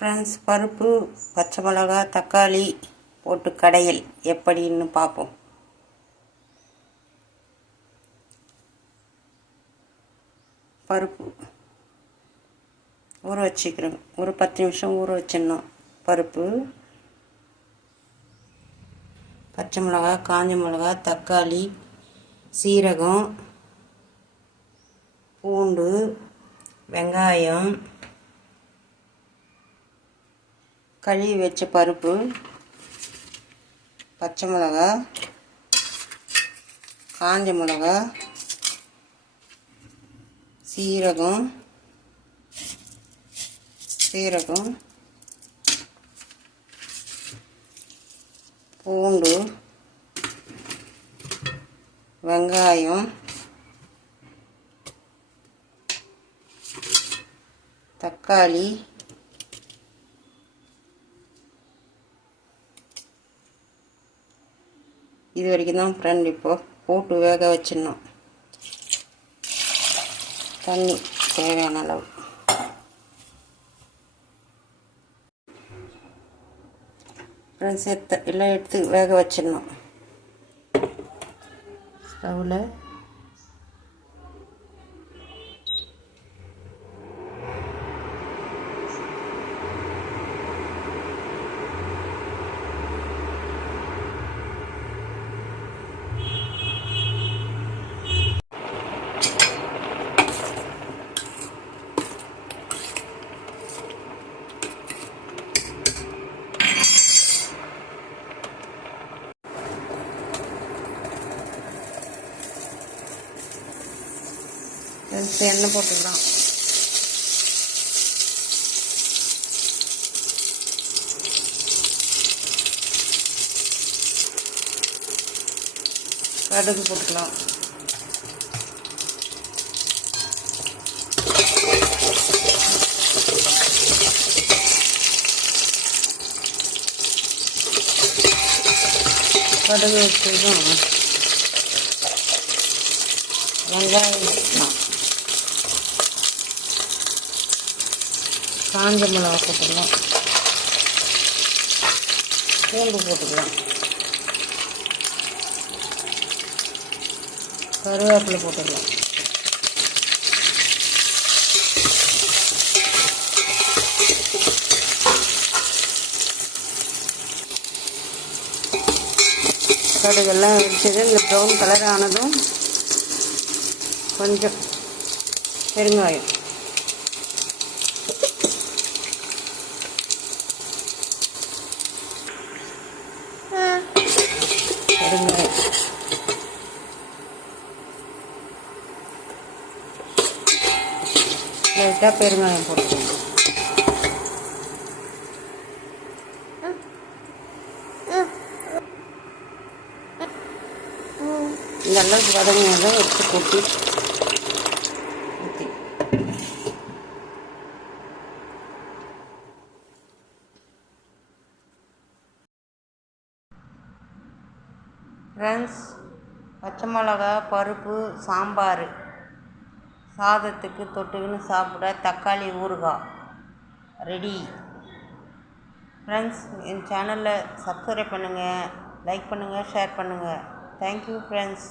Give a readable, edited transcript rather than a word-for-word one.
Friends, பருப்பு, பச்சை மிளகா, தக்காளி போட்டு கடையல் எப்படின்னு பார்ப்போம். பருப்பு ஊற வச்சுக்கிறோம். ஒரு 10 நிமிஷம் ஊற வச்சிடணும். பருப்பு, பச்சை மிளகா, காஞ்ச மிளகா, தக்காளி, சீரகம், பூண்டு, வெங்காயம், கழுவி வச்ச பருப்பு, பச்சை மிளகா, காஞ்ச மிளகா, சீரகம், பூண்டு, வெங்காயம், தக்காளி, இது வரைக்கும் தான் ஃப்ரெண்ட். இப்போது போட்டு வேக வச்சிடணும். தண்ணி தேவையான அளவு. ஃப்ரெண்ட்ஸ், எல்லாம் எடுத்து வேக வச்சிடணும். ஸ்டவ்வில் எண்ணெய் போட்டுடலாம். கடுகு போட்டுக்கலாம். கடுகு வச்சதும் வெங்காயம், காஞ்ச மிளகா போட்டுக்கலாம். பூண்டு போட்டுக்கலாம். கருவேப்பிலை போட்டுக்கலாம். கடுகெல்லாம் வச்சது இந்த ப்ரௌன் கலர் ஆனதும் கொஞ்சம் பெருங்காயம், லைட்டாக பெருங்காயம் போட்டுக்கணும். இந்த அளவுக்கு வதங்கினதை எடுத்து கொட்டி ஊற்றி ஃப்ரெண்ட்ஸ், பச்சை மிளகா, பருப்பு, சாம்பார், சாதத்துக்கு தொட்டுக்கின்னு சாப்பிட தக்காளி ஊறுகாய் ரெடி. ஃப்ரெண்ட்ஸ், என் சேனலில் சப்ஸ்கிரைப் பண்ணுங்கள், லைக் பண்ணுங்கள், ஷேர் பண்ணுங்கள். Thank you friends.